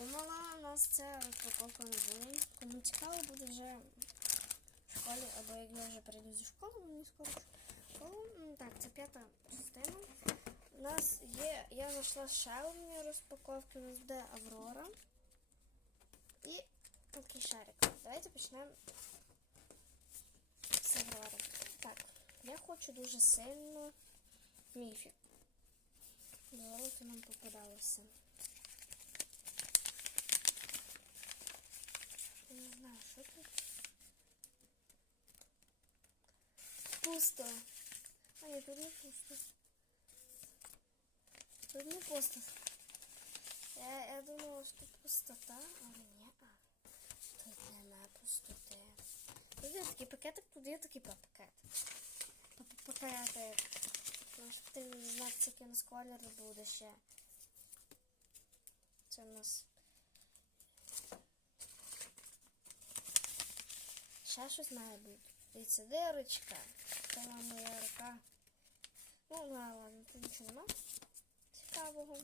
думала, у нас це розпаковка не буде. Кому цікаво буде вже в школі, або як я вже перейду зі школи, мені скоро школу. Так, це п'ята частина. У нас є, я знайшла ще одні розпаковки, у нас буде Аврора. І такий шарик. Давайте почнемо з Аврори. Так, я хочу дуже сильно міфік. Золото нам попадалося. Я не знаю, що тут. Пусто. А ні, тут не пусто. Тут не пусто. Я, я думала, що пустота, але ні. Тут нема пустоти. Тут є такий пакетик, тут є такий пакет. Пакетик. Тому що ти не знав, який у нас колір буде ще. Це у нас. Ще щось має бути. Дивіться, дирочка. Це моя рука. Ну, ладно, ладно, тут нічого нема. Цікавого.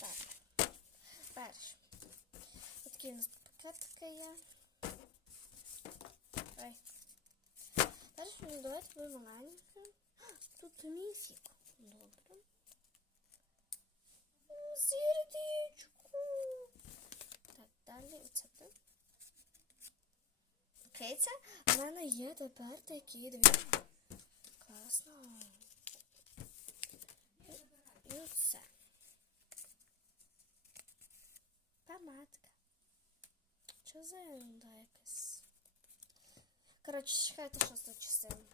Так. Перше. Ось такий у нас пакетики є. Ой. Перше, ну давайте буде маленьке. Тут міфік. Окей, це в мене є тепер такі дві. Класно. І, оце. Помадка. Що за ерунда якась? Коротше, чекайте шосту частину.